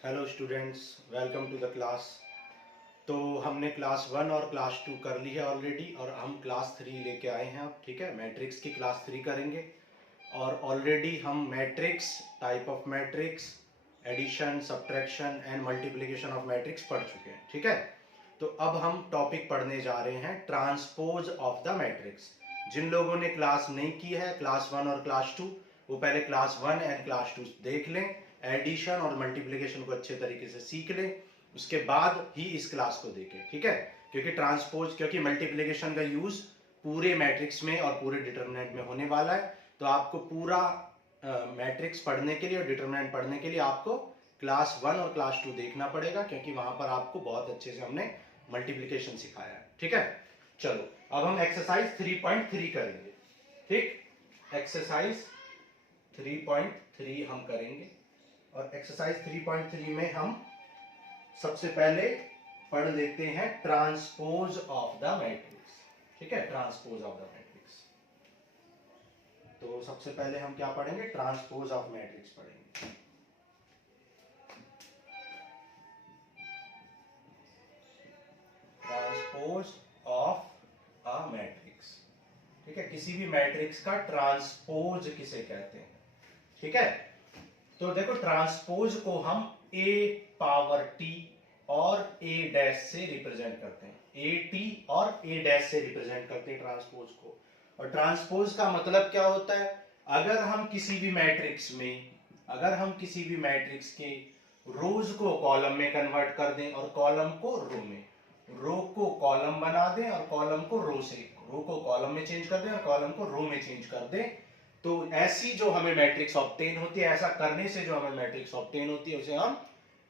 Hello students, welcome to the class. तो हमने class 1 और क्लास 2 कर ली है ऑलरेडी, और हम क्लास 3 लेके आए हैं अब। ठीक है, मैट्रिक्स की क्लास 3 करेंगे। और ऑलरेडी हम matrix, type of matrix, addition, subtraction and multiplication of matrix पढ़ चुके हैं। ठीक है, तो अब हम टॉपिक पढ़ने जा रहे हैं ट्रांसपोज ऑफ द मैट्रिक्स। जिन लोगों ने क्लास नहीं की है क्लास 1 और क्लास 2, वो पहले क्लास 1 एंड क्लास 2 देख लें, एडिशन और मल्टीप्लिकेशन को अच्छे तरीके से सीख लें, उसके बाद ही इस क्लास को देखें। ठीक है, क्योंकि मल्टीप्लिकेशन का यूज पूरे मैट्रिक्स में और पूरे डिटरमिनेंट में होने वाला है। तो आपको पूरा मैट्रिक्स पढ़ने के लिए और डिटरमिनेंट पढ़ने के लिए आपको क्लास 1 और क्लास 2 देखना पड़ेगा, क्योंकि वहां पर आपको बहुत अच्छे से हमने मल्टीप्लिकेशन सिखाया है। ठीक है, चलो अब हम एक्सरसाइज 3.3 करेंगे। ठीक, एक्सरसाइज 3.3 हम करेंगे, और एक्सरसाइज 3.3 में हम सबसे पहले पढ़ लेते हैं ट्रांसपोज ऑफ द मैट्रिक्स। ठीक है, ट्रांसपोज ऑफ द मैट्रिक्स। तो सबसे पहले हम क्या पढ़ेंगे? ट्रांसपोज ऑफ मैट्रिक्स पढ़ेंगे। Transpose of a matrix. ठीक है, किसी भी मैट्रिक्स का ट्रांसपोज किसे कहते हैं? ठीक है, तो देखो ट्रांसपोज को हम a पावर t और a डैश से रिप्रेजेंट करते हैं। a t और a डैश से रिप्रेजेंट करते हैं ट्रांसपोज को। और ट्रांसपोज का मतलब क्या होता है? अगर हम किसी भी मैट्रिक्स के रोज को कॉलम में कन्वर्ट कर दें और कॉलम को रो में, रो को कॉलम बना दें और कॉलम को रो को कॉलम में चेंज कर दें और कॉलम को रो में चेंज कर दें, तो ऐसी जो हमें मैट्रिक्स ऑब्टेन होती है, ऐसा करने से जो हमें मैट्रिक्स ऑब्टेन होती है, उसे हम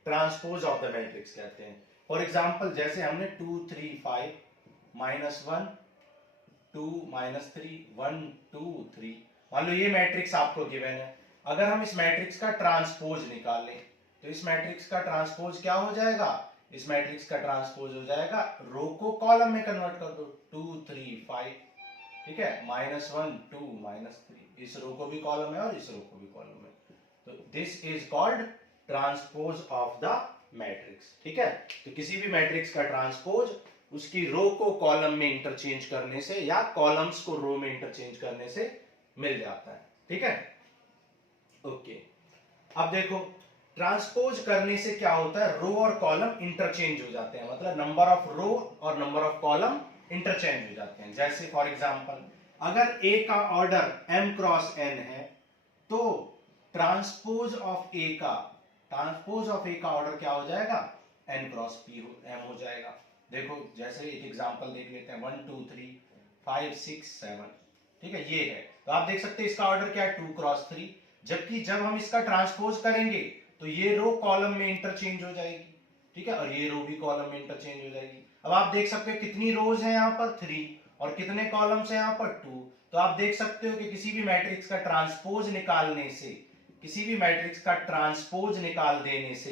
ट्रांसपोज ऑफ द मैट्रिक्स कहते हैं। फॉर एग्जांपल, जैसे हमने 2 3 5 -1 2 -3 1 2 3, मान लो ये मैट्रिक्स आपको गिवन है। अगर हम इस मैट्रिक्स का ट्रांसपोज निकालें, तो इस मैट्रिक्स का ट्रांसपोज क्या हो जाएगा? इस मैट्रिक्स का ट्रांसपोज हो जाएगा, रो को कॉलम में कन्वर्ट कर दो, 2 3 5, ठीक है, -1 2 -3, इस रो को भी कॉलम है और इस रो को भी कॉलम है। तो this is called transpose of the matrix. ठीक है, तो किसी भी मैट्रिक्स का ट्रांसपोज उसकी रो को कॉलम में इंटरचेंज करने से या कॉलम्स को रो में इंटरचेंज करने से मिल जाता है। ठीक है, ओके। अब देखो, ट्रांसपोज करने से क्या होता है? रो और कॉलम इंटरचेंज हो जाते हैं, मतलब नंबर ऑफ रो और नंबर ऑफ कॉलम इंटरचेंज हो जाते हैं। जैसे फॉर एग्जांपल, अगर ए का ऑर्डर m क्रॉस n है, तो ट्रांसपोज ऑफ ए का ऑर्डर क्या हो जाएगा? n क्रॉस p m हो जाएगा। देखो, जैसे एक एग्जांपल देख लेते हैं, 1 2 3 5 6 7, ठीक है, ये है। तो आप देख सकते हैं इसका ऑर्डर क्या है? 2 क्रॉस 3। जबकि जब हम इसका ट्रांसपोज करेंगे तो ये रो कॉलम में इंटरचेंज हो जाएगी, ठीक है, और ये रो भी कॉलम में इंटरचेंज हो जाएगी। अब आप देख सकते हो कितनी रोज है यहाँ पर? 3, और कितने कॉलम्स है यहाँ पर? 2। तो आप देख सकते हो कि किसी भी मैट्रिक्स का ट्रांसपोज निकालने से, किसी भी मैट्रिक्स का ट्रांसपोज निकाल देने से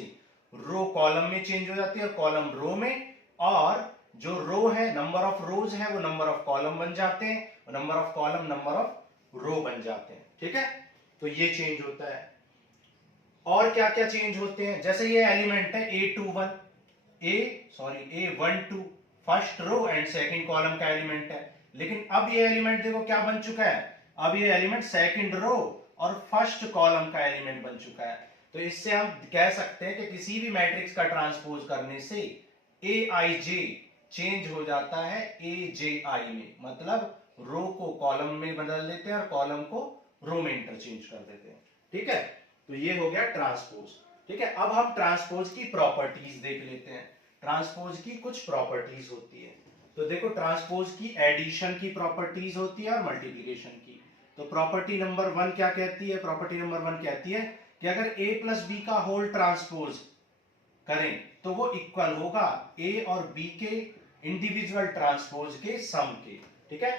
रो कॉलम में चेंज हो जाती है और कॉलम रो में, और जो रो है, नंबर ऑफ रोज है, वो नंबर ऑफ कॉलम बन जाते हैं, और number of column number of row बन जाते हैं। ठीक है, तो ये चेंज होता है। और क्या क्या चेंज होते हैं? जैसे ये एलिमेंट है A21, A12, first row and second column का एलिमेंट है, लेकिन अब ये एलिमेंट देखो क्या बन चुका है? अब ये एलिमेंट सेकंड रो और फर्स्ट कॉलम का एलिमेंट बन चुका है। तो इससे हम कह सकते हैं कि किसी भी मैट्रिक्स का ट्रांसपोज करने से Aij चेंज हो जाता है Abi में, मतलब रो को कॉलम में बदल देते हैं और कॉलम को रो में इंटरचेंज कर देते हैं। ठीक है, तो ये हो गया ट्रांसपोज। ठीक है, अब हम ट्रांसपोज की प्रॉपर्टीज देख लेते हैं। ट्रांसपोज की कुछ प्रॉपर्टीज होती है। तो देखो, ट्रांसपोज की एडिशन की प्रॉपर्टीज होती है और मल्टीप्लिकेशन की। तो प्रॉपर्टी नंबर 1 क्या कहती है? प्रॉपर्टी नंबर 1 कहती है कि अगर a प्लस बी का होल ट्रांसपोज करें तो वो इक्वल होगा a और b के इंडिविजुअल ट्रांसपोज के सम के। ठीक है,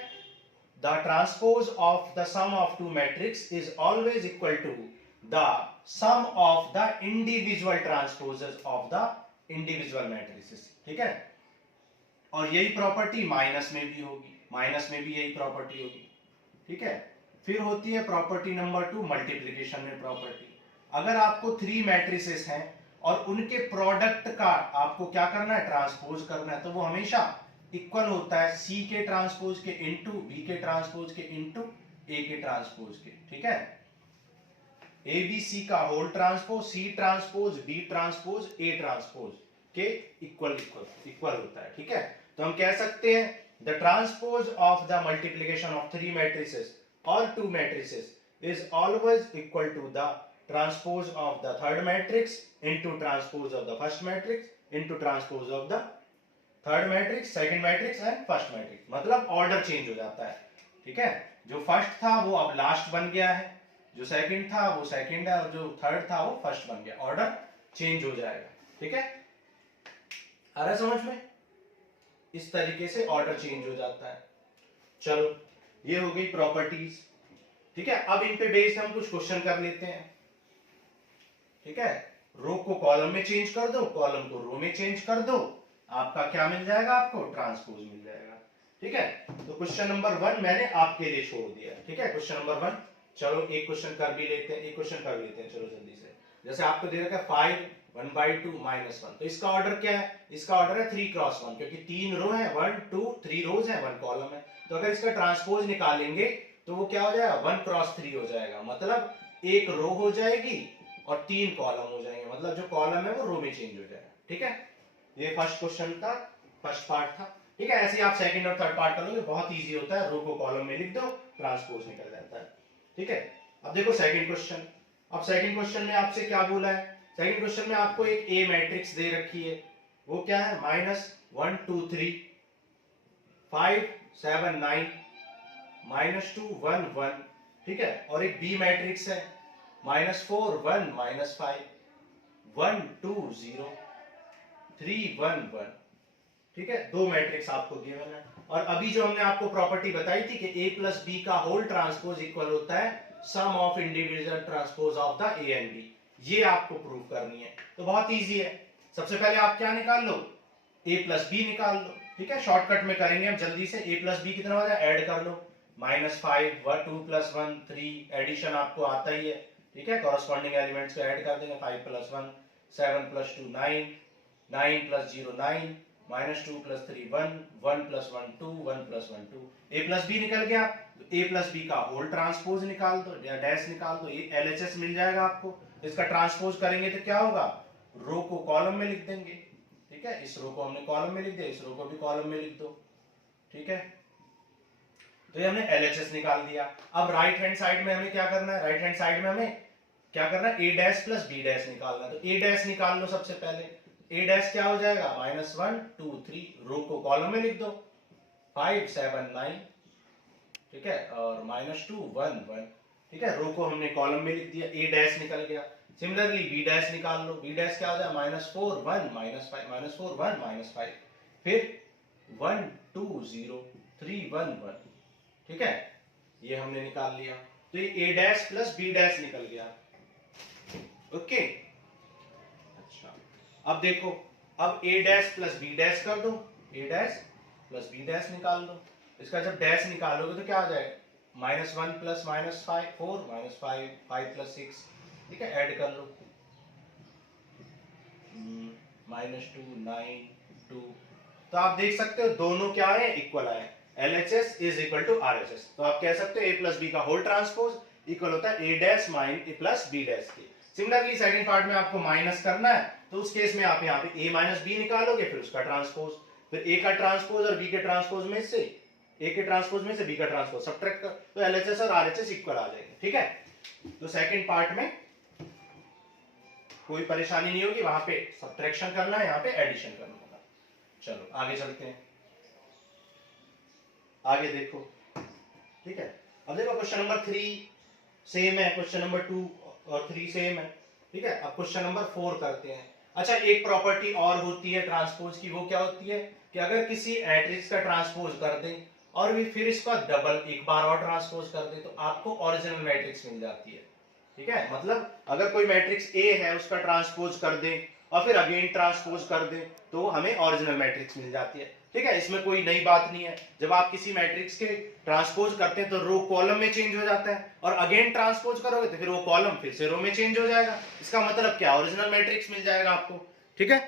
the transpose of the sum of two matrix is always equal to the sum of the individual transposes of the individual matrices। ठीक है, और यही प्रॉपर्टी माइनस में भी होगी, माइनस में भी यही प्रॉपर्टी होगी। ठीक है, फिर होती है प्रॉपर्टी नंबर 2, मल्टीप्लिकेशन में प्रॉपर्टी। अगर आपको 3 मैट्रिसेस हैं और उनके प्रोडक्ट का आपको क्या करना है, ट्रांसपोज करना है, तो वो हमेशा इक्वल होता है सी के ट्रांसपोज के इंटू बी के ट्रांसपोज के इंटू ए के ट्रांसपोज के, ठीक है। ए बी सी का whole transpose C transpose B transpose A transpose के इक्वल इक्वल इक्वल होता है, ठीक है। तो हम कह सकते हैं the transpose of the multiplication of 3 matrices और 2 matrices is always equal to the transpose of the third matrix into transpose of the first matrix into transpose of the third matrix, second matrix and first matrix। मतलब order change हो जाता है, ठीक है। जो first था वो अब लास्ट बन गया है, जो सेकंड था वो सेकंड है, और जो थर्ड था वो फर्स्ट बन गया, ऑर्डर चेंज हो जाएगा, ठीक है। आ रहा है समझ में? इस तरीके से ऑर्डर चेंज हो जाता है। चलो ये हो गई प्रॉपर्टीज, ठीक है। अब इन पे बेस्ड हम कुछ क्वेश्चन कर लेते हैं, ठीक है। रो को कॉलम में चेंज कर दो, कॉलम को रो में चेंज कर दो, आपका क्या मिल जाएगा, आपको ट्रांसपोज मिल जाएगा, ठीक है। तो क्वेश्चन नंबर 1 मैंने आपके लिए छोड़ दिया, ठीक है। क्वेश्चन नंबर 1, चलो एक क्वेश्चन कर भी लेते हैं, एक क्वेश्चन कर लेते हैं, चलो जल्दी से। जैसे आपको दे रखा है 5 1/2 -1, तो इसका ऑर्डर क्या है, इसका ऑर्डर है 3 क्रॉस 1, क्योंकि 3 रो है, 1 2 3 रोज है, 1 कॉलम है। तो अगर इसका ट्रांसपोज निकालेंगे तो वो क्या हो जाएगा, 1 क्रॉस 3 हो जाएगा, मतलब एक रो हो जाएगी और 3 कॉलम हो जाएंगे, मतलब जो कॉलम है वो रो में चेंज हो जाएगा, ठीक है। ये फर्स्ट क्वेश्चन का फर्स्ट पार्ट था, ठीक है। ऐसे ही आप सेकंड और थर्ड पार्ट कर लोगे, बहुत इजी होता है, रो को कॉलम में लिख दो, ट्रांसपोज निकल जाता है, ठीक है। अब देखो सेकंड क्वेश्चन। अब सेकंड क्वेश्चन में आपसे क्या बोला है, सेकंड क्वेश्चन में आपको एक ए मैट्रिक्स दे रखी है, वो क्या है, -1 2 3 5 7 9 -2 1 1, ठीक है। और एक बी मैट्रिक्स है -4 1 -5 1 2 0 3 1 1, ठीक है। दो मैट्रिक्स आपको गिवन है। और अभी जो हमने आपको प्रॉपर्टी बताई थी कि a प्लस बी का होल ट्रांसपोज इक्वल होता है sum of individual transpose of the A and B, ये आपको प्रूव करनी है। तो बहुत इजी है, सबसे पहले आप क्या निकाल लो, a प्लस बी निकाल लो, ठीक है। शॉर्टकट में करेंगे हम जल्दी से। a प्लस बी कितना हो जाए, ऐड कर लो, -5 2 + 1 3, एडिशन आपको आता ही है, ठीक है। कॉरस्पॉन्डिंग एलिमेंट्स को ऐड कर देंगे, 5 + 1 7 + 2 9 9 + 0 9 -2 + 3 1 1 + 1 2 1 + 1 2, a प्लस बी निकल गया। तो a प्लस बी का होल ट्रांसपोज निकाल दो या डैश निकाल दो, ये LHS मिल जाएगा आपको। इसका ट्रांसपोज करेंगे तो क्या होगा, रो को कॉलम में लिख देंगे, ठीक है। इस रो को हमने कॉलम में लिख दिया, इस रो को भी कॉलम में लिख दो, ठीक है। तो ये हमने LHS निकाल दिया। अब राइट हैंड साइड में हमें क्या करना है, राइट हैंड साइड में हमें क्या करना है, a dash plus b dash निकालना है। तो a डैश निकाल लो सबसे पहले, a डैश क्या हो जाएगा, -1 2 3, रो को कॉलम में लिख दो, 5 7 9, ठीक है, और -2 1 1, ठीक है। रो को हमने कॉलम में लिख दिया, a डैश निकल गया। सिमिलरली b डैश निकाल लो, b डैश क्या हो जाएगा, -4 1 -5 -4 1 -5, फिर 1 2 0 3 1 1, ठीक है। ये हमने निकाल लिया। तो ये a dash plus b dash निकल गया, ओके। अच्छा, अब देखो, अब a dash plus b dash कर दो, a dash plus b dash निकाल दो। इसका जब डैश निकालोगे तो क्या आ जाएगा, -1 + -5 4 -5 5 + 6, ठीक है, ऐड कर लो, -2 9 2। तो आप देख सकते हो दोनों क्या है, इक्वल आए, LHS = RHS। तो आप कह सकते हो a प्लस b का होल ट्रांसपोज इक्वल होता है a dash - plus b dash के। सिमिलरली सेकंड पार्ट में आपको माइनस करना है, तो उस केस में आप यहाँ पे a - b निकालोगे, फिर उसका ट्रांसपोज, फिर a का ट्रांसपोज और b के ट्रांसपोज में से a के ट्रांसपोज में से b का ट्रांसपोज सब्ट्रैक्ट कर, तो LHS और RHS इक्वल आ जाएंगे, ठीक है। तो सेकंड पार्ट में कोई परेशानी नहीं होगी, वहां पे सब्ट्रैक्शन करना है, यहाँ पे एडिशन करना होगा। चलो आगे चलते हैं, आगे देखो, ठीक है। अब देखो क्वेश्चन नंबर 3 सेम है, क्वेश्चन नंबर 2 और 3 सेम है, ठीक है। अब क्वेश्चन नंबर 4 करते हैं। अच्छा, एक प्रॉपर्टी और होती है ट्रांसपोज की, वो क्या होती है कि अगर किसी मैट्रिक्स का ट्रांसपोज कर दें और भी फिर इसका डबल एक बार और ट्रांसपोज कर दें, तो आपको ओरिजिनल मैट्रिक्स मिल जाती है, ठीक है। मतलब अगर कोई मैट्रिक्स A है उसका ट्रांसपोज कर दें और फिर अगेन ट्रांसपोज कर दें तो हमें ओरिजिनल मैट्रिक्स मिल जाती है। ठीक है, इसमें कोई नई बात नहीं है। जब आप किसी मैट्रिक्स के ट्रांसपोज करते हैं तो रो कॉलम में चेंज हो जाता है, और अगेन ट्रांसपोज करोगे तो फिर वो कॉलम फिर से रो में चेंज हो जाएगा। इसका मतलब क्या, ओरिजिनल मैट्रिक्स मिल जाएगा आपको। ठीक है,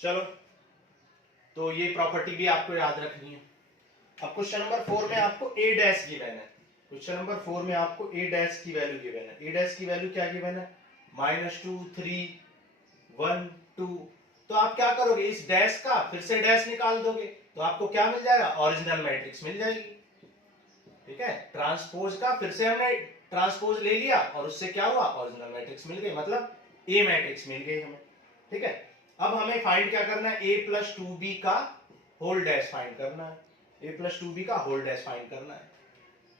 चलो तो ये प्रॉपर्टी भी आपको याद रखनी है। अब क्वेश्चन नंबर 4 में आपको ए डैश गिवन है। क्वेश्चन नंबर 4 में आपको ए डैश की वैल्यू गिवन है। ए डैश की वैल्यू क्या गिवन है, -2 3 1 2। तो आप क्या करोगे, इस डैश का फिर से डैश निकाल दोगे तो आपको क्या मिल जाएगा, ओरिजिनल मैट्रिक्स मिल जाएगी। ठीक है, ट्रांसपोज का फिर से हमने ट्रांसपोज ले लिया और उससे क्या हुआ, ओरिजिनल मैट्रिक्स मिल गई, मतलब ए मैट्रिक्स मिल गई हमें। ठीक है, अब हमें फाइंड क्या करना है, a + 2b का होल डैश फाइंड करना है। a + 2b का होल डैश फाइंड करना है।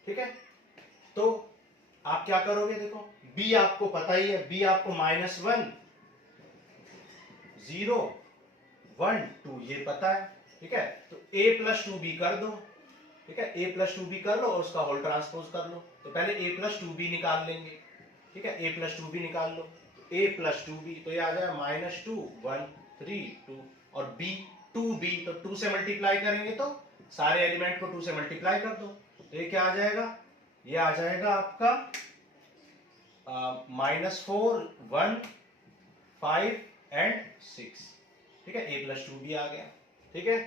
ठीक है, तो आप क्या करोगे, देखो b आपको पता ही है, b आपको -1 0 1 2 ये पता है। ठीक है, तो a + 2b कर दो। ठीक है, a + 2b कर लो और उसका होल ट्रांसपोज कर लो। तो पहले a + 2b निकाल लेंगे। ठीक है, a + 2b निकाल लो, a + 2b तो ये आ जाएगा -2 1 3 2 और b 2b, तो 2 से मल्टीप्लाई करेंगे तो सारे एलिमेंट को 2 से मल्टीप्लाई कर दो, तो ये क्या आ जाएगा, ये आ जाएगा आपका -4 1 5 एंड 6। ठीक है, a + 2b आ गया। ठीक है,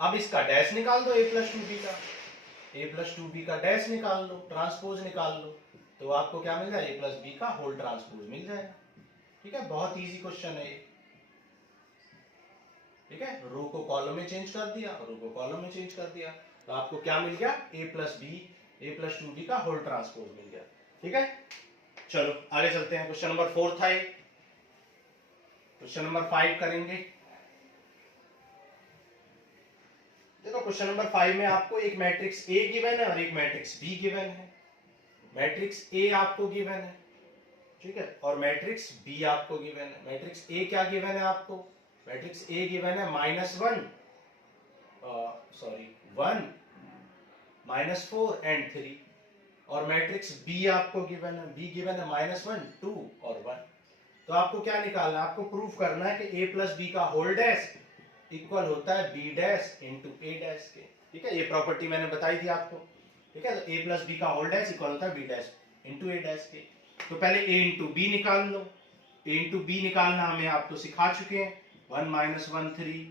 अब इसका डैश निकाल दो, a + 2b का, a + 2b का डैश निकाल लो, ट्रांसपोज निकाल लो, तो आपको क्या मिल जाएगा, a + b का होल ट्रांसपोज मिल जाएगा। ठीक है, बहुत इजी क्वेश्चन है ये। ठीक है, रो को कॉलम में चेंज कर दिया, रो को कॉलम में चेंज कर दिया, तो आपको क्या मिल गया, a + 2b का होल ट्रांसपोज मिल गया। ठीक है, चलो आगे चलते हैं। क्वेश्चन नंबर 4 था ये। क्वेश्चन नंबर 5 करेंगे। देखो क्वेश्चन नंबर 5 में आपको एक मैट्रिक्स A गिवन है और एक मैट्रिक्स B गिवन है। मैट्रिक्स A आपको गिवन है, ठीक है, और मैट्रिक्स B आपको गिवन है। मैट्रिक्स A क्या गिवन है आपको, मैट्रिक्स A गिवन है -1 1 -4 एंड 3, और मैट्रिक्स B आपको गिवन है, B गिवन है -1 2 और 1। तो आपको क्या निकालना है, आपको प्रूफ करना है कि a + b का होल डैश इक्वल होता है b dash into a dash के। ठीक है, ये प्रॉपर्टी मैंने बताई थी आपको। ठीक है, तो a + b का होल डैश इक्वल होता है b dash into a dash के। तो पहले a इंटू b निकाल लो। a इंटू b निकालना हमें आप तो सिखा चुके हैं, 1 -1 3।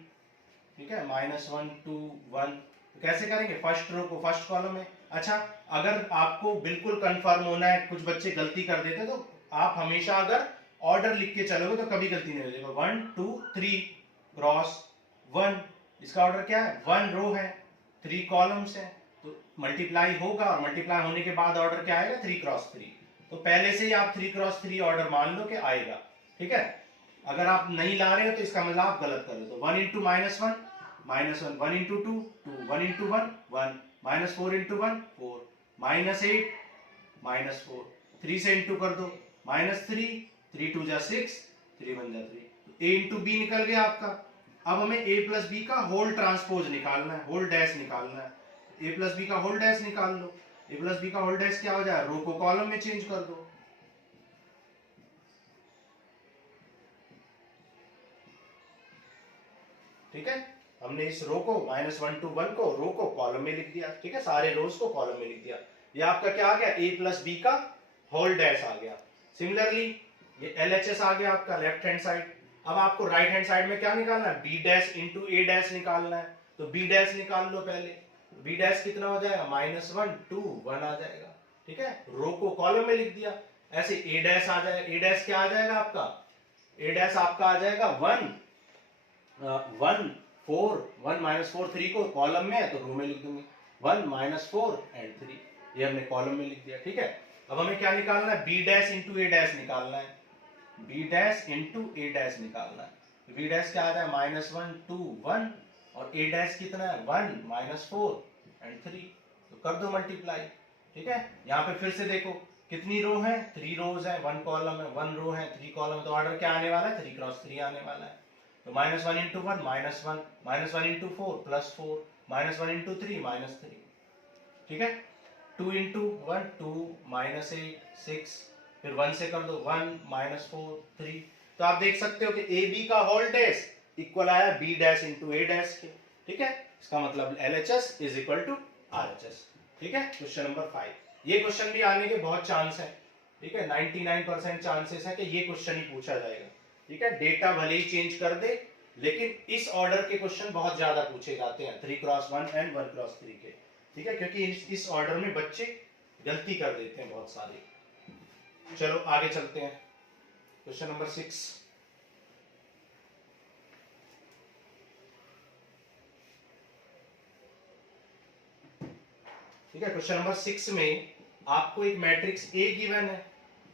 ठीक है, -1 2 1। तो कैसे करेंगे, फर्स्ट रो को फर्स्ट कॉलम में। अच्छा, अगर आपको बिल्कुल कंफर्म होना है, कुछ बच्चे गलती कर देते तो आप हमेशा अगर ऑर्डर लिख के चलोगे तो कभी गलती नहीं होगी। 1 2 3 क्रॉस 1, इसका ऑर्डर क्या है, 1 रो है 3 कॉलम्स है, तो मल्टीप्लाई होगा और मल्टीप्लाई होने के बाद ऑर्डर क्या आएगा, 3 क्रॉस 3। तो पहले से ही आप 3 क्रॉस 3 ऑर्डर मान लो कि आएगा। ठीक है, अगर आप नहीं ला रहे हो तो इसका मतलब आप गलत कर रहे हो। तो 1 × -1 -1 1 × 2 2 1 × 1 1 -4 × 1 4 -8 -4 3 से इंटू कर दो, -3 3 2 जा 6 3 1 जा 3। a इंटू बी निकल गया आपका। अब हमें a + b का होल ट्रांसपोज निकालना है, होल डैश निकालना है। a + b का होल डैश निकाल लो। a + b का होल डैश क्या हो जाए, रो को कॉलम में चेंज कर दो। ठीक है, हमने इस रो को -1 to 1 को रो को कॉलम में लिख दिया। ठीक है, सारे रोज को कॉलम में लिख दिया। ये आपका क्या आ गया, a + b का होल डैश आ गया। सिमिलरली ये LHS आ गया आपका लेफ्ट हैंड साइड। अब आपको राइट हैंड साइड में क्या निकालना है, b dash into a dash निकालना है। तो b डैश निकाल लो पहले। b डैश कितना हो जाएगा, -1 2 1 आ जाएगा। ठीक है, रो को कॉलम में लिख दिया। ऐसे a डैश आ जाएगा, a डैश क्या आ जाएगा आपका, a डैश आपका आ जाएगा 1 1 4 1 -4 3 को कॉलम में है तो रो में लिख दूंगे 1 -4 एंड 3, ये हमने कॉलम में लिख दिया। ठीक है, अब हमें क्या निकालना है, b dash into a dash निकालना है, b dash into a dash निकालना है। b डैश क्या आ रहा है, -1 2 1 और a डैश कितना है 1 -4 एंड 3, तो कर दो मल्टीप्लाई। ठीक है, यहाँ पे फिर से देखो कितनी रो है, 3 रोज है, 1 कॉलम है, 1 रो है 3 कॉलम, तो ऑर्डर क्या आने वाला है, 3 क्रॉस 3 आने वाला है। तो -1 × 1 -1 -1 × 4 +4 -1 × 3 -3। ठीक है, 2 × 1 2 -8 6, फिर 1 से कर दो 1 -4 3। तो आप देख सकते हो कि ए बी का होल डैश इक्वल आया B dash into A dash के। ठीक है, इसका मतलब LHS is equal to RHS। ठीक है, क्वेश्चन नंबर 5। ये क्वेश्चन भी आने के बहुत चांस है। ठीक है, 99% चांसेस है कि ये क्वेश्चन ही पूछा जाएगा। ठीक है, डेटा भले ही चेंज कर दे, लेकिन इस ऑर्डर के क्वेश्चन बहुत ज्यादा पूछे जाते हैं 3x1 एंड 1x3 के। ठीक है, क्योंकि इस ऑर्डर में बच्चे गलती कर देते हैं बहुत सारे। चलो आगे चलते हैं, क्वेश्चन नंबर 6। ठीक है, क्वेश्चन नंबर 6 में आपको एक मैट्रिक्स ए गिवन है,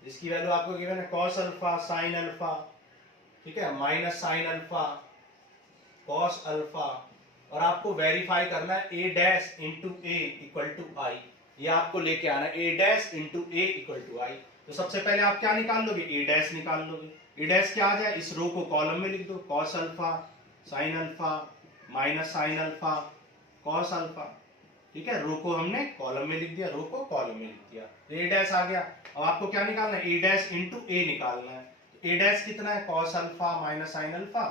जिसकी वैल्यू आपको गिवन है cos अल्फा sin अल्फा, ठीक है, minus sine alpha cos alpha, और आपको वेरीफाई करना है a dash into A equal to I. ये आपको लेके आना है a dash into A equal to I. तो सबसे पहले आप क्या निकाल लोगे, a डैश निकाल लोगे। a डैश क्या आ जाए, इस रो को कॉलम में लिख दो, cos alpha sin alpha minus sine alpha cos alpha. ठीक है, रो को हमने कॉलम में लिख दिया, रो को कॉलम में लिख दिया, तो a डैश आ गया। अब आपको क्या निकालना है, a डैश इंटू ए निकालना है। तो a डैश कितना है, cos alpha minus sine alpha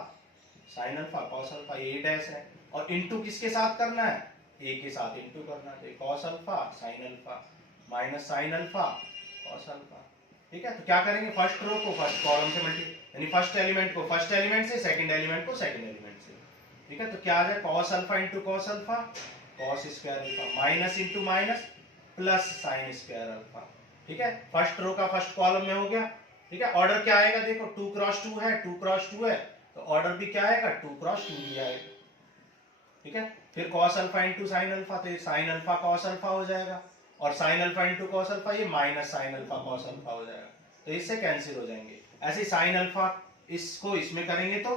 sin alpha cos alpha, ये a डैश है। और इंटू किसके साथ करना है, a के साथ इंटू करना है। तो cos alpha sin alpha minus sine alpha cos alpha. ठीक है, तो क्या करेंगे, फर्स्ट रो को फर्स्ट कॉलम से मल्टीप्लाई, यानी फर्स्ट एलिमेंट को फर्स्ट एलिमेंट से, सेकंड एलिमेंट को सेकंड एलिमेंट से। ठीक है, तो क्या आ जाए, cos alpha into cos alpha cos square alpha minus into minus plus sine square alpha. ठीक है, फर्स्ट रो का फर्स्ट कॉलम में हो गया। ठीक है, ऑर्डर क्या आएगा, देखो 2x2 है, 2x2 है, तो ऑर्डर भी क्या आएगा, 2x2 ही आएगा। ठीक है, फिर cos alpha into sine alpha, तो ये साइन अल्फा cos अल्फा हो जाएगा, और sine alpha into cos alpha ये minus sine alpha cos alpha हो जाएगा, तो इससे कैंसिल हो जाएंगे। ऐसे साइन अल्फा इसको इसमें करेंगे तो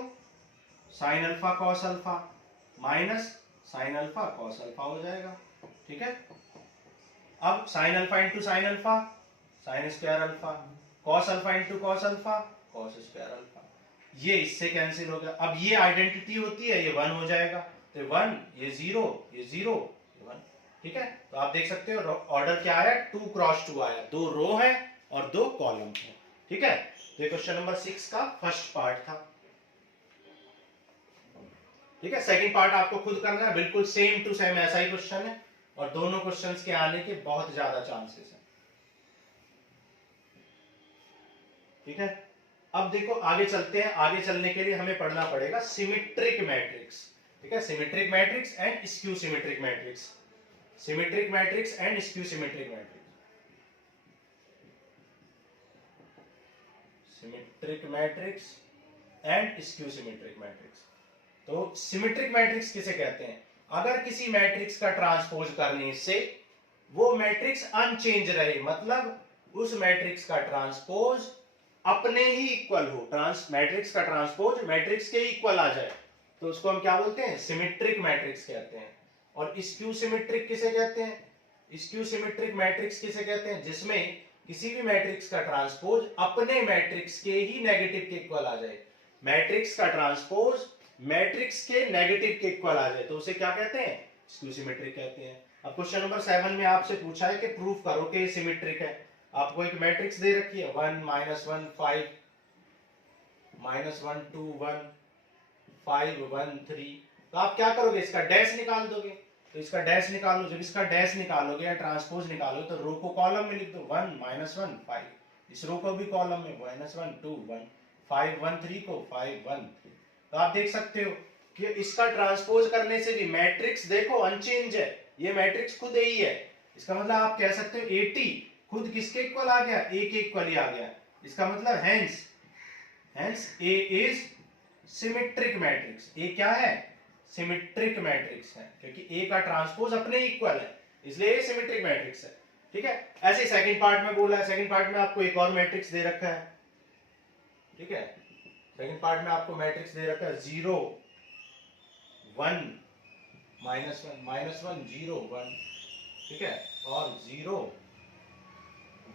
sign alpha cos alpha minus sine alpha cos alpha हो जाएगा। ठीक है, अब sign alpha into sine alpha sine square alpha, cos alpha into cos alpha cos square alpha, ये इससे कैंसिल हो गया। अब ये आइडेंटिटी होती है, ये 1 हो जाएगा, तो 1 ये 0 ये 0 ये 1। ठीक है, तो आप देख सकते हो ऑर्डर क्या आया, 2x2 आया, 2 रो है और 2 कॉलम है। ठीक है, तो ये क्वेश्चन नंबर 6 का फर्स्ट पार्ट था। ठीक है, सेकंड पार्ट आपको खुद करना है, बिल्कुल सेम टू सेम ऐसा ही क्वेश्चन है, और दोनों क्वेश्चंस के आने के बहुत ज्यादा चांसेस हैं। ठीक है, अब देखो आगे चलते हैं, आगे चलने के लिए हमें पढ़ना पड़ेगा सिमेट्रिक मैट्रिक्स। ठीक है, symmetric matrix and skew symmetric matrix, symmetric matrix and skew symmetric matrix, symmetric matrix and skew symmetric matrix. तो सिमेट्रिक मैट्रिक्स किसे कहते हैं, अगर किसी मैट्रिक्स का ट्रांसपोज करने से वो मैट्रिक्स अनचेंज रहे, मतलब उस मैट्रिक्स का ट्रांसपोज अपने ही इक्वल हो, मैट्रिक्स का ट्रांसपोज मैट्रिक्स के इक्वल आ जाए, तो उसको हम क्या बोलते हैं, सिमेट्रिक मैट्रिक्स कहते हैं। और स्क्यू सिमेट्रिक किसे कहते हैं, स्क्यू सिमेट्रिक मैट्रिक्स किसे कहते हैं, जिसमें किसी भी मैट्रिक्स का ट्रांसपोज अपने मैट्रिक्स के ही नेगेटिव के इक्वल आ जाए, मैट्रिक्स का ट्रांसपोज मैट्रिक्स के नेगेटिव के इक्वल आ जाए, तो उसे क्या कहते हैं, स्क्यू सिमेट्रिक कहते हैं। अब क्वेश्चन नंबर 7 में आपसे पूछा है कि प्रूफ करो कि ये सिमेट्रिक है। आपको एक मैट्रिक्स दे रखी है 1 -1 5 -1 2 1 5 1 3, तो आप क्या करोगे, इसका डैश निकाल दोगे। तो इसका डैश निकालो, जब इसका डैश निकालोगे या ट्रांसपोज निकालोगे, तो रो को कॉलम में लिख दो 1 -1 5, इस रो को भी कॉलम में -1 2 1 5 1 3 को 5 1 3। तो आप देख सकते हो कि इसका ट्रांसपोज करने से भी मैट्रिक्स देखो अनचेंज है, ये मैट्रिक्स खुद यही है। इसका मतलब आप कह सकते हो 80 खुद किसके इक्वल आ गया, ए के इक्वल ही आ गया। इसका मतलब hence A is symmetric matrix, A क्या है, सिमेट्रिक मैट्रिक्स है, क्योंकि ए का ट्रांसपोज अपने इक्वल है, इसलिए ए सिमेट्रिक मैट्रिक्स है। ठीक है, ऐसे सेकंड पार्ट में बोला है, सेकंड पार्ट में आपको एक और मैट्रिक्स दे रखा है। ठीक है, सेकंड पार्ट में आपको मैट्रिक्स दे रखा है 0 1 -1 0 1, ठीक है, और 0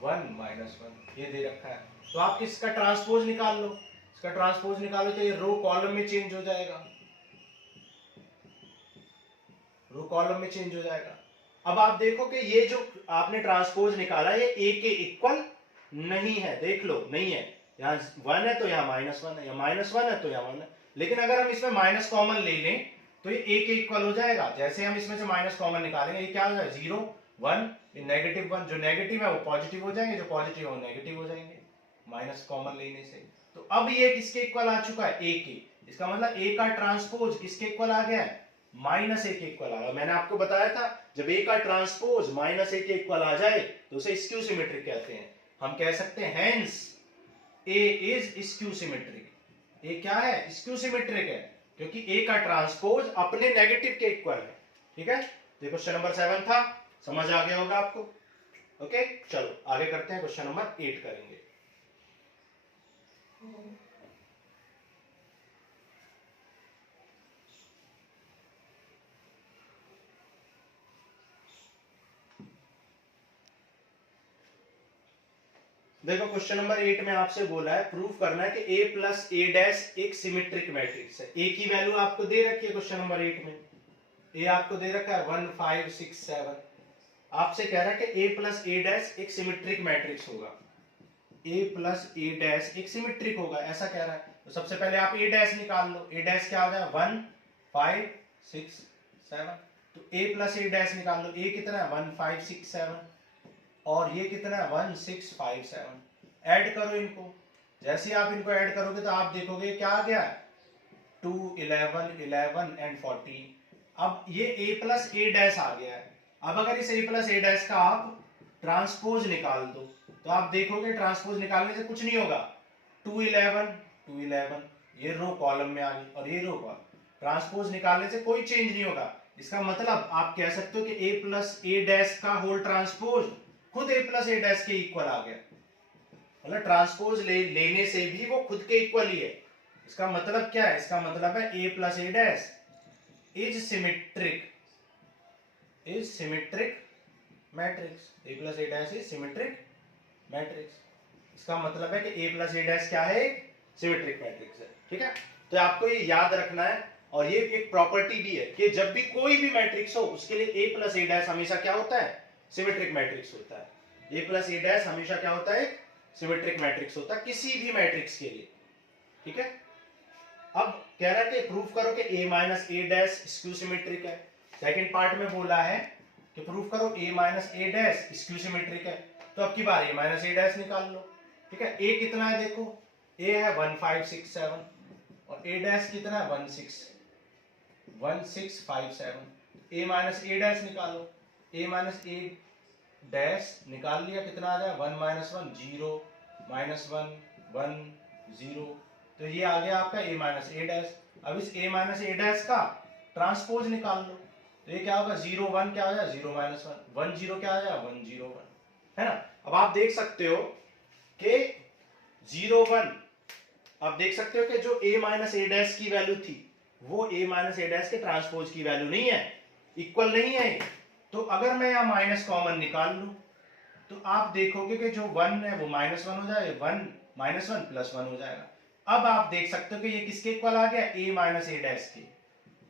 1 -1 ये दे रखा है। तो आप इसका ट्रांसपोज निकाल लो, इसका ट्रांसपोज निकालो तो ये रो कॉलम में चेंज हो जाएगा, रो कॉलम में चेंज हो जाएगा। अब आप देखो कि ये जो आपने ट्रांसपोज निकाला ये ए के इक्वल नहीं है, देख लो नहीं है, यहाँ 1 है तो यहाँ -1 है, या -1 है तो यहाँ 1 है। लेकिन अगर हम इसमें माइनस कॉमन ले लें तो ये a के इक्वल हो जाएगा। जैसे हम इसमें से माइनस कॉमन निकालेंगे, ये क्या हो जाएगा 0 1, ये -1, जो नेगेटिव है वो पॉजिटिव हो जाएंगे, जो पॉजिटिव है वो नेगेटिव हो जाएंगे माइनस कॉमन लेने से। तो अब ये किसके इक्वल आ चुका है, a के। इसका मतलब a का ट्रांसपोज किसके इक्वल आ गया है, -a के इक्वल आ गया। मैंने आपको बताया था जब a का ट्रांसपोज -a के इक्वल आ जाए तो उसे स्क्यू सिमेट्रिक कहते हैं। हम कह सकते हैं hence a is skew symmetric. a क्या है, स्क्यू सिमेट्रिक है, क्योंकि a का ट्रांसपोज अपने नेगेटिव के इक्वल है। ठीक है, देखो क्वेश्चन नंबर 7 था, समझ आ गया होगा आपको। ओके, चलो आगे करते हैं, क्वेश्चन नंबर 8 करेंगे। देखो क्वेश्चन नंबर 8 में आपसे बोला है प्रूफ करना है कि a प्लस ए डैश एक सिमेट्रिक मैट्रिक्स है। a की वैल्यू आपको दे रखी है क्वेश्चन नंबर 8 में, a आपको दे रखा है 1 5 6 7। आपसे कह रहा है कि a प्लस ए डैश एक सिमेट्रिक मैट्रिक्स होगा, a प्लस ए डैश एक सिमेट्रिक होगा, ऐसा कह रहा है। तो सबसे पहले आप a डैश निकाल लो, a डैश क्या हो जाए 1 5 6 7। तो a प्लस ए डैश निकाल लो, a कितना है 1 5 6 7 और ये कितना है 1 6 5 7। ऐड करो इनको, जैसे ही आप इनको ऐड करोगे तो आप देखोगे क्या आ गया 2 11 11 एंड 40। अब ये a प्लस ए डैश आ गया है। अब अगर इस a प्लस ए डैश का आप ट्रांसपोज निकाल दो तो आप देखोगे ट्रांसपोज निकालने से कुछ नहीं होगा, 2 11 2 11 ये रो कॉलम में आ गई और ये रो कॉलम, ट्रांसपोज निकालने से कोई चेंज नहीं होगा। इसका मतलब आप कह सकते हो कि a प्लस ए डैश का होल ट्रांसपोज खुद a प्लस ए डैश के इक्वल आ गया। मतलब ट्रांसपोज लेने से भी वो खुद के इक्वल ही है। इसका मतलब क्या है, इसका मतलब है a plus A dash is symmetric matrix. a plus A dash is symmetric matrix. इसका मतलब है कि a प्लस ए डैश क्या है, एक सिमेट्रिक मैट्रिक्स है। ठीक है, तो आपको ये याद रखना है। और ये एक प्रॉपर्टी भी है कि जब भी कोई भी मैट्रिक्स हो उसके लिए a प्लस ए डैश हमेशा क्या होता है, सिमेट्रिक मैट्रिक्स होता है। a प्लस ए डैश हमेशा क्या होता है, सिमेट्रिक मैट्रिक्स होता है किसी भी मैट्रिक्स के लिए। ठीक है, अब कह रहा है कि प्रूफ करो कि a minus A dash skew symmetric है। सेकंड पार्ट में बोला है कि प्रूफ करो a minus A dash skew symmetric है। तो अब की बार a माइनस ए डैश निकाल लो। ठीक है, a कितना है देखो, a है 1 5 6 7 और a डैश कितना है 1 6 5 7। a माइनस ए डैश निकालो, a माइनस ए डैश निकाल लिया, कितना आ जाए 1 माइनस 1 0 माइनस 1 1 0। तो ये आ गया आपका a माइनस ए डैश। अब इस a माइनस ए डैश का ट्रांसपोज निकाल लो, तो ये क्या होगा 0 1 क्या आ जाए 0 माइनस 1 1 0 क्या आ जाए 1 0 1, है ना। अब आप देख सकते हो कि 0 1, आप देख सकते हो कि जो a माइनस ए डैश की वैल्यू थी वो a माइनस ए डैश के ट्रांसपोज की वैल्यू नहीं है, इक्वल नहीं है। तो अगर मैं यहाँ माइनस कॉमन निकाल लूं तो आप देखोगे कि जो 1 है वो -1 हो जाए, 1 -1 प्लस 1 हो जाएगा। अब आप देख सकते हो कि ये किसके इक्वल आ गया, a माइनस ए डैश के।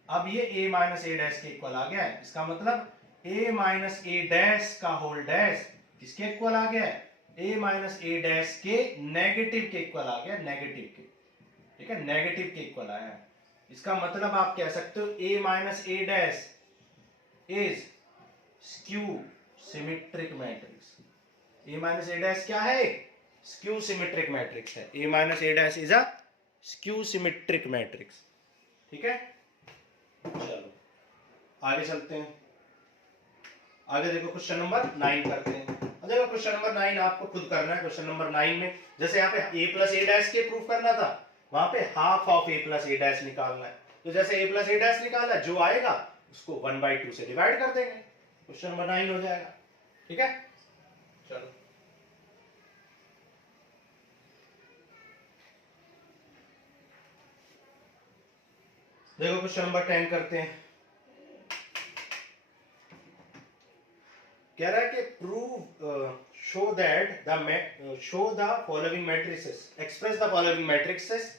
अब ये a माइनस ए डैश के इक्वल आ गया है। इसका मतलब a माइनस ए डैश का होल डैश किसके इक्वल आ गया है, a माइनस ए डैश के नेगेटिव के इक्वल आ गया, नेगेटिव के। ठीक है, नेगेटिव के इक्वल आया है। इसका मतलब आप कह सकते हो a minus A dash is skew symmetric matrix. a minus A dash क्या है, स्क्यू सिमेट्रिक मैट्रिक्स है। a minus A dash is a skew symmetric matrix. ठीक है, चलो आगे चलते हैं। आगे देखो क्वेश्चन नंबर 9 करते हैं। देखो क्वेश्चन नंबर 9 आपको खुद करना है। क्वेश्चन नंबर 9 में जैसे यहाँ पे a प्लस ए डैश के प्रूफ करना था, वहां पे half of a plus A dash निकालना है। तो जैसे a प्लस ए डैश निकाला, जो आएगा उसको 1/2 से डिवाइड कर देंगे, क्वेश्चन नंबर 9 हो जाएगा। ठीक है, चलो देखो क्वेश्चन नंबर 10 करते हैं। कह रहा है कि prove show the following matrices, express the following matrices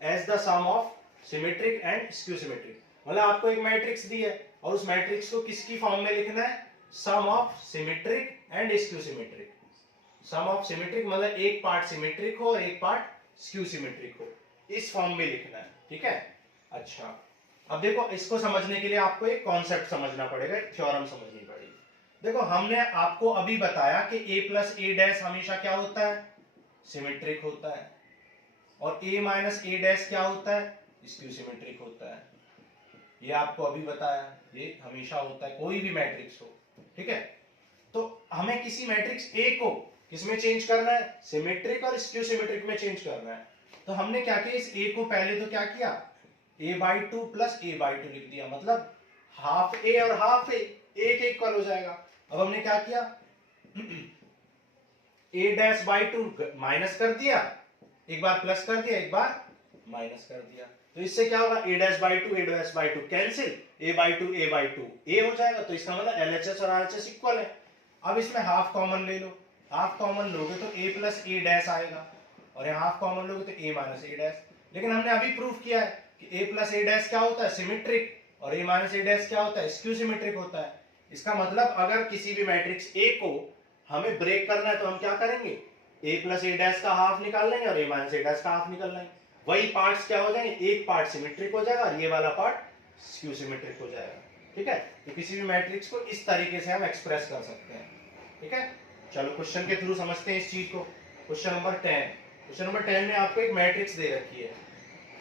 as the sum of symmetric and skew symmetric. मतलब आपको एक मैट्रिक्स दी है और उस मैट्रिक्स को किसकी फॉर्म में लिखना है, sum of symmetric and skew symmetric. Sum of symmetric मतलब एक पार्ट सिमेट्रिक हो और एक पार्ट स्क्यू सिमेट्रिक हो, इस फॉर्म में लिखना है, ठीक है। अच्छा, अब देखो इसको समझने के लिए आपको एक कॉन्सेप्ट समझना पड़ेगा, एक थ्योरम समझनी पड़ेगी। देखो हमने आपको अभी बताया कि a प्लस ए डैश हमेशा क्या होता है, सिमेट्रिक होता है, और a माइनस ए डैश क्या होता है, स्क्यू सिमेट्रिक होता है। ये आपको अभी बताया, ये हमेशा होता है कोई भी मैट्रिक्स हो, ठीक है। तो हमें किसी मैट्रिक्स A को किसमें चेंज करना है, सिमेट्रिक और स्क्यू सिमेट्रिक में चेंज करना है। तो हमने क्या किया, इस A को पहले तो क्या किया, a/2 प्लस a/2 लिख दिया, मतलब हाफ a और हाफ a एक इक्वल हो जाएगा। अब हमने क्या किया, a'/2 माइनस कर दिया, एक बार प्लस कर दिया, एक बार माइनस कर दिया, तो इससे क्या होगा, a'/2 cancel, a/2 a/2 a हो जाएगा। तो इसका मतलब LHS और RHS इक्वल है। अब इसमें हाफ कॉमन ले लो, हाफ कॉमन लोगे तो a प्लस ए डैश आएगा, और यहाँ हाफ कॉमन लोगे तो a माइनस ए डैश। लेकिन हमने अभी प्रूफ किया है कि a प्लस ए डैश क्या होता है, सिमेट्रिक, और a माइनस ए डैश क्या होता है, स्क्यू सिमेट्रिक होता है। इसका मतलब अगर किसी भी मैट्रिक्स A को हमें ब्रेक करना है तो हम क्या करेंगे, a प्लस ए डैश का हाफ निकाल लेंगे और a माइनस ए डैश का हाफ निकाल लेंगे। वही पार्ट्स क्या हो जाएंगे, एक पार्ट सिमेट्रिक हो जाएगा और ये वाला पार्ट स्क्यू सिमेट्रिक हो जाएगा, ठीक है। तो किसी भी मैट्रिक्स को इस तरीके से हम एक्सप्रेस कर सकते हैं, ठीक है। चलो क्वेश्चन के थ्रू समझते हैं इस चीज को। क्वेश्चन नंबर 10, क्वेश्चन नंबर 10 में आपको एक मैट्रिक्स दे रखी है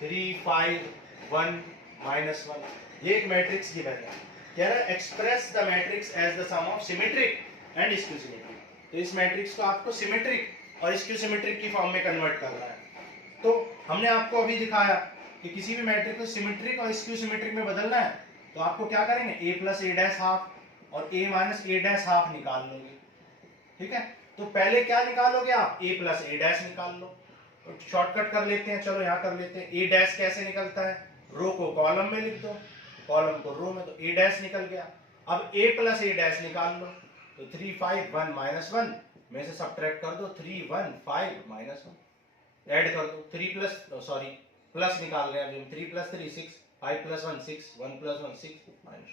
3 5 1 -1। ये एक मैट्रिक्स गिवन है, कह रहा है express the matrix as the sum of symmetric and skew symmetric. तो इस मैट्रिक्स को आपको सिमेट्रिक और स्क्यू सिमेट्रिक की फॉर्म में कन्वर्ट करना है। तो हमने आपको अभी दिखाया कि किसी भी मैट्रिक्स को सिमेट्रिक और स्क्यू सिमेट्रिक में बदलना है तो आपको क्या करेंगे, a plus A dash half और a minus A dash half निकाल लोगे, ठीक है। तो पहले क्या निकालोगे आप, a प्लस ए डैश निकाल लो। तो शॉर्टकट कर लेते हैं, चलो यहाँ कर लेते हैं। a डैश कैसे निकलता है, रो को कॉलम में लिख दो, कॉलम को रो में, तो a डैश निकल गया। अब a प्लस ए डैश निकाल लो, तो 3 5 1 -1 में से सब्ट्रैक्ट कर दो 3 1 5 -1, ऐड कर दो 3 प्लस सॉरी प्लस निकाल रहे हैं, 3 प्लस 3 6 5 प्लस 1 6 1 प्लस 1 6 -2,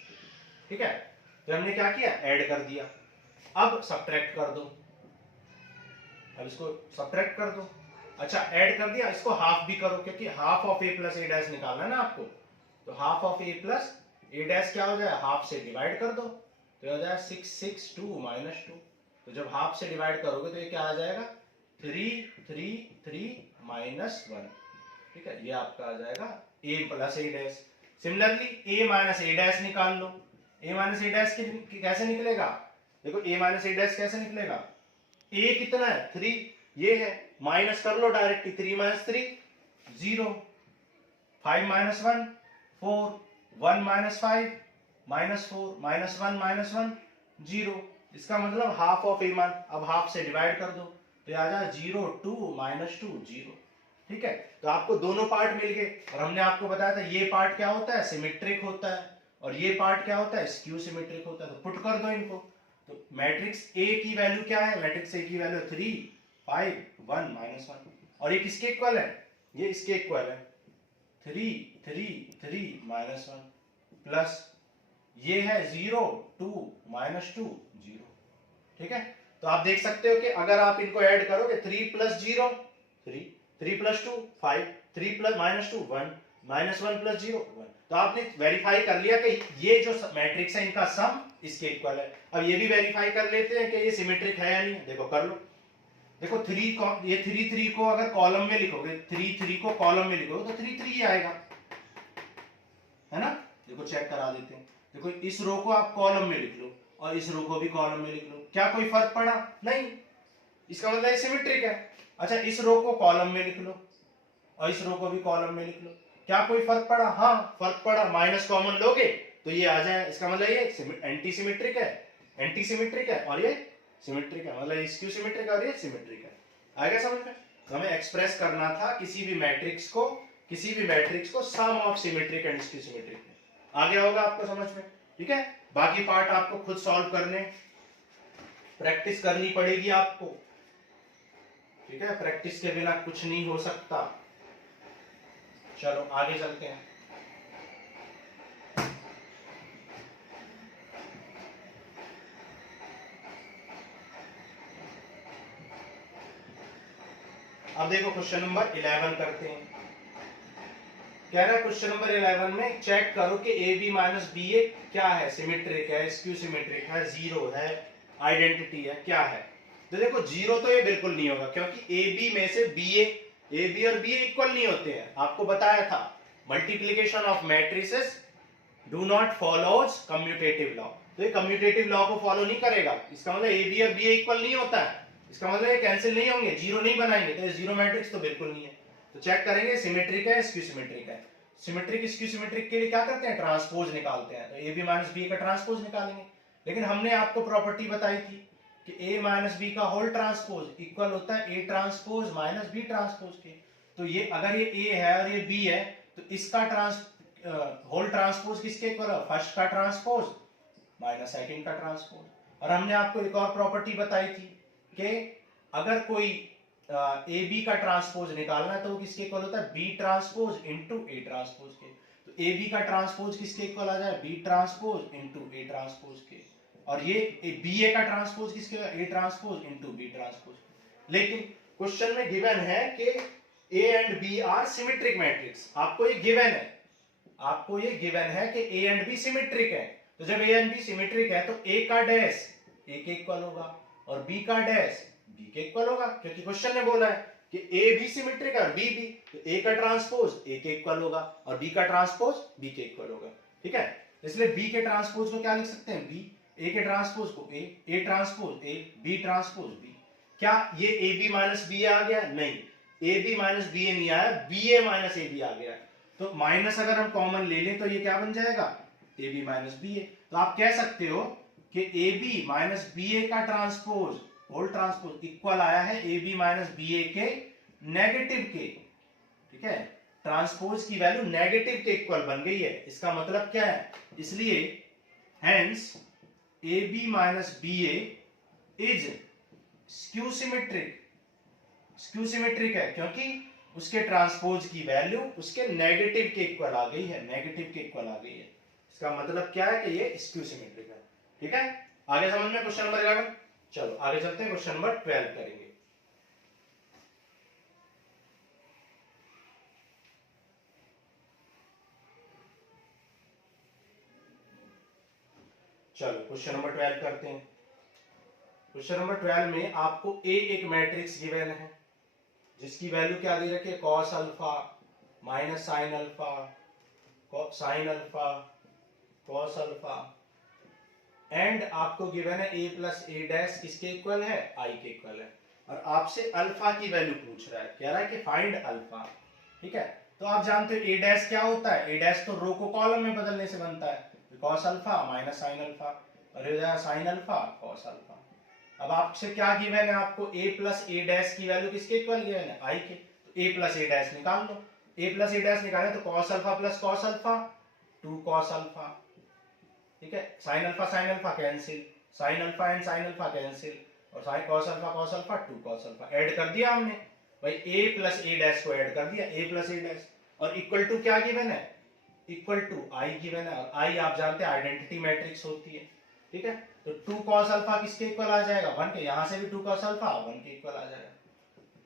ठीक है। तो हमने क्या किया, ऐड कर दिया। अब सब्ट्रैक्ट कर दो, अब इसको सब्ट्रैक्ट कर दो। अच्छा ऐड कर दिया, इसको हाफ भी करो क्योंकि half of a plus A dash निकालना है ना आपको। तो half of a plus A dash क्या हो जाएगा, हाफ से डिवाइड कर दो, तो हो जाएगा 6 6 2 -2। तो जब हाफ से डिवाइड करोगे तो ये क्या आ जाएगा, 3 3 3 -1, ठीक है। ये आपका आ जाएगा a plus A dash. Similarly a minus A dash निकाल लो। a माइनस ए डैश कैसे निकलेगा, देखो a माइनस ए डैश कैसे निकलेगा, a कितना है 3, ये है, माइनस कर लो डायरेक्टली, 3 - 3 0, 5 - 1 4, 1 - 5 -4, -1 -1 0। इसका मतलब हाफ ऑफ a मान, अब हाफ से डिवाइड कर दो तो आ जाए 0 2 -2 0, ठीक है। तो आपको दोनों पार्ट मिल गए, और हमने आपको बताया था ये पार्ट क्या होता है, सिमेट्रिक होता है, और ये पार्ट क्या होता है, स्क्यू सिमेट्रिक होता है। तो पुट कर दो इनको। तो मैट्रिक्स A की वैल्यू क्या है, मैट्रिक्स A की वैल्यू 3 5 1 -1, और ये किसके इक्वल है, ये इसके इक्वल है 3 3 3 -1 प्लस ये है 0 2 -2 0, ठीक है। तो आप देख सकते हो कि अगर आप इनको ऐड करोगे 3 + 0 3 3 + 2 5 3 + -2 1 -1 + 0 1। तो आपने वेरीफाई कर लिया कि ये जो मैट्रिक्स है इनका सम इसके इक्वल है। अब ये भी वेरीफाई कर लेते हैं कि ये सिमेट्रिक है या नहीं, देखो कर लो। देखो 3 ये 3 3 को अगर कॉलम में लिखोगे, 3 3 को कॉलम में लिखोगे तो 3 3 ही आएगा, है ना। देखो चेक करा देते हैं, देखो इस रो को आप कॉलम में लिख लो और इस रो को भी कॉलम में लिख लो, क्या कोई फर्क पड़ा, नहीं, इसका मतलब ये सिमेट्रिक है। अच्छा इस रो को कॉलम में लिख लो और इस रो को भी कॉलम में लिख लो, क्या कोई फर्क पड़ा, हाँ फर्क पड़ा, माइनस कॉमन लोगे तो ये आ जाए, इसका मतलब ये एंटी सिमेट्रिक है, एंटी सिमेट्रिक है और ये सिमेट्रिक है, मतलब स्क्यू सिमेट्रिक है और ये सिमेट्रिक है। आ गया समझ में। तो हमें एक्सप्रेस करना था किसी भी मैट्रिक्स को sum of symmetric and skew symmetric में। आ गया होगा आपको समझ में, ठीक है। बाकी पार्ट आपको खुद सॉल्व करने, प्रैक्टिस करनी पड़ेगी आपको, ठीक है। प्रैक्टिस के बिना कुछ नहीं हो सकता। चलो आगे चलते हैं। अब देखो क्वेश्चन नंबर 11 करते हैं। कह रहा है क्वेश्चन नंबर 11 में चेक करो कि ए बी माइनस बी ए क्या है, सिमेट्रिक है, स्क्यू सिमेट्रिक है, जीरो है, आइडेंटिटी है, क्या है। तो देखो जीरो तो ये बिल्कुल नहीं होगा, क्योंकि ए बी में से बी ए बी और बी ए इक्वल नहीं होते हैं। आपको बताया था multiplication of matrices do not follows commutative law. तो ये कम्यूटेटिव लॉ को फॉलो नहीं करेगा, इसका मतलब ए बी और बी ए इक्वल नहीं होता है, इसका मतलब ये कैंसिल नहीं होंगे, जीरो नहीं बनाएंगे, तो ये जीरो मैट्रिक्स तो बिल्कुल नहीं है। तो चेक करेंगे सिमेट्रिक है, स्क्यू सिमेट्रिक है। सिमेट्रिक स्क्यू सिमेट्रिक के लिए क्या करते हैं, ट्रांसपोज निकालते हैं। तो ए बी माइनस बी का ट्रांसपोज निकालेंगे। लेकिन हमने आपको प्रॉपर्टी बताई थी कि ए माइनस बी का होल ट्रांसपोज इक्वल होता है A transpose minus B transpose के। तो ये अगर ये ए है और ये बी है, तो इसका होल ट्रांसपोज किसके इक्वल है, फर्स्ट का ट्रांसपोज माइनस सेकंड का ट्रांसपोज। और हमने आपको एक और प्रॉपर्टी बताई थी कि अगर कोई ए बी का ट्रांसपोज निकालना है तो वो किसके इक्वल होता है, B transpose into A transpose के। तो ए बी का ट्रांसपोज किसके इक्वल आ जाए, B transpose into A transpose के। और ये बी ए का ट्रांसपोज किसके, A transpose into B transpose. लेकिन क्वेश्चन में गिवन है कि A and B are symmetric matrix. आपको ये गिवन है, आपको ये गिवन है कि ए एंड बी सिमेट्रिक है। तो जब ए एंड बी सिमेट्रिक है तो ए का डैश ए के इक्वल होगा और बी का डैश बी के इक्वल होगा, क्योंकि क्वेश्चन ने बोला है कि ए भी सिमेट्रिक है और बी भी। तो ए का ट्रांसपोज ए के इक्वल होगा और बी का ट्रांसपोज बी के इक्वल होगा। ठीक है, इसलिए बी के ट्रांसपोज को क्या लिख सकते हैं, बी, ए के ट्रांसपोज को A transpose A, B transpose B. क्या ये ए बी माइनस बी आ गया, नहीं, A B minus B A नहीं आया, B A minus A B आ गया। तो माइनस अगर हम कॉमन ले लें तो ये क्या बन जाएगा, ए बी माइनस बी ए। तो आप कह सकते हो कि A B minus B A का ट्रांसपोज होल ट्रांसपोज इक्वल आया है ए बी माइनस बी ए के नेगेटिव के। ठीक है, ट्रांसपोज की वैल्यू नेगेटिव के इक्वल बन गई है। इसका मतलब क्या है, इसलिए hence A B minus B A is skew symmetric. Skew symmetric है क्योंकि उसके ट्रांसपोज की वैल्यू उसके नेगेटिव के इक्वल आ गई है, नेगेटिव के इक्वल आ गई है। इसका मतलब क्या है कि ये स्क्यू सिमेट्रिक है। ठीक है, आगे समझ में क्वेश्चन नंबर 11। चलो आगे चलते हैं, क्वेश्चन नंबर 12 करेंगे। चलो क्वेश्चन नंबर 12 करते हैं। क्वेश्चन नंबर 12 में आपको ए एक मैट्रिक्स गिवन है जिसकी वैल्यू क्या दी रखी है, cos alpha minus sine alpha, sine alpha, cos alpha, and आपको गिवन है ए प्लस ए डैश किसके इक्वल है, आई के इक्वल है। और आपसे अल्फा की वैल्यू पूछ रहा है, कह रहा है कि फाइंड अल्फा। ठीक है, तो आप जानते हो ए डैश क्या होता है, ए डैश तो रो को कॉलम में बदलने से बनता है, cos alpha minus sine alpha, और ये साइन अल्फा कॉस अल्फा। अब आपसे क्या गिवन है, आपको ए प्लस ए डैश की वैल्यू किसके इक्वल गिवन है, आई के। तो ए प्लस ए डैश निकाल लो। ए प्लस ए डैश निकाले तो cos alpha plus cos alpha 2 cos alpha. ठीक है, sine alpha cancel, sine alpha and sine alpha cancel, और sine cos alpha 2 cos alpha. Add कर दिया हमने भाई, ए प्लस ए डैश को ऐड कर दिया, ए प्लस ए डैश, और इक्वल टू क्या गिवन है, इक्वल टू आई गिवन है। और आई आप जानते हैं आइडेंटिटी मैट्रिक्स होती है। ठीक है, तो 2 कॉस अल्फा किसके इक्वल आ जाएगा, 1 के। यहां से भी 2 कॉस अल्फा 1 के इक्वल आ जाएगा।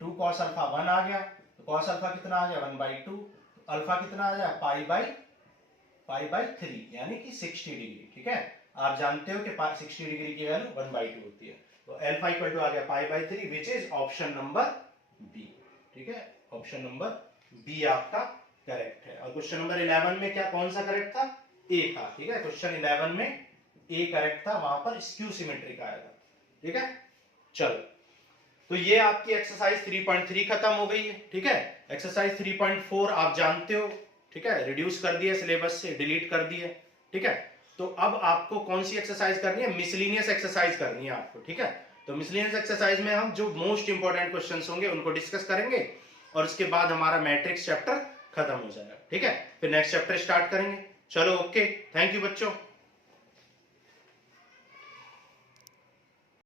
2 कॉस अल्फा 1 आ गया, तो कॉस अल्फा कितना आ गया 1/2, अल्फा कितना आ जाएगा पाई/3 यानी कि 60 डिग्री। ठीक है, आप जानते हो कि 60 डिग्री की वैल्यू 1/2 होती है। तो अल्फा इक्वल टू आ गया पाई/3 which is option number B. ठीक है, ऑप्शन नंबर बी आपका करेक्ट है। और क्वेश्चन नंबर 11 में क्या, कौन सा करेक्ट था, ए था। ठीक है, क्वेश्चन 11 में ए करेक्ट था, वहां पर स्क्यू सिमेट्रिक आया था। ठीक है, चलो तो ये आपकी एक्सरसाइज 3.3 खत्म हो गई है। ठीक है, एक्सरसाइज 3.4 आप जानते हो। ठीक है, रिड्यूस कर दिया सिलेबस से, डिलीट कर दिया। ठीक है, तो अब आपको कौन सी एक्सरसाइज करनी है, मिसलिनियस एक्सरसाइज करनी है आपको। ठीक है, तो मिसलिनियस एक्सरसाइज में हम जो मोस्ट इंपॉर्टेंट क्वेश्चंस होंगे उनको डिस्कस करेंगे और उसके बाद हमारा मैट्रिक्स चैप्टर खत्म हो जाएगा। ठीक है, फिर नेक्स्ट चैप्टर स्टार्ट करेंगे। चलो ओके, थैंक यू बच्चों।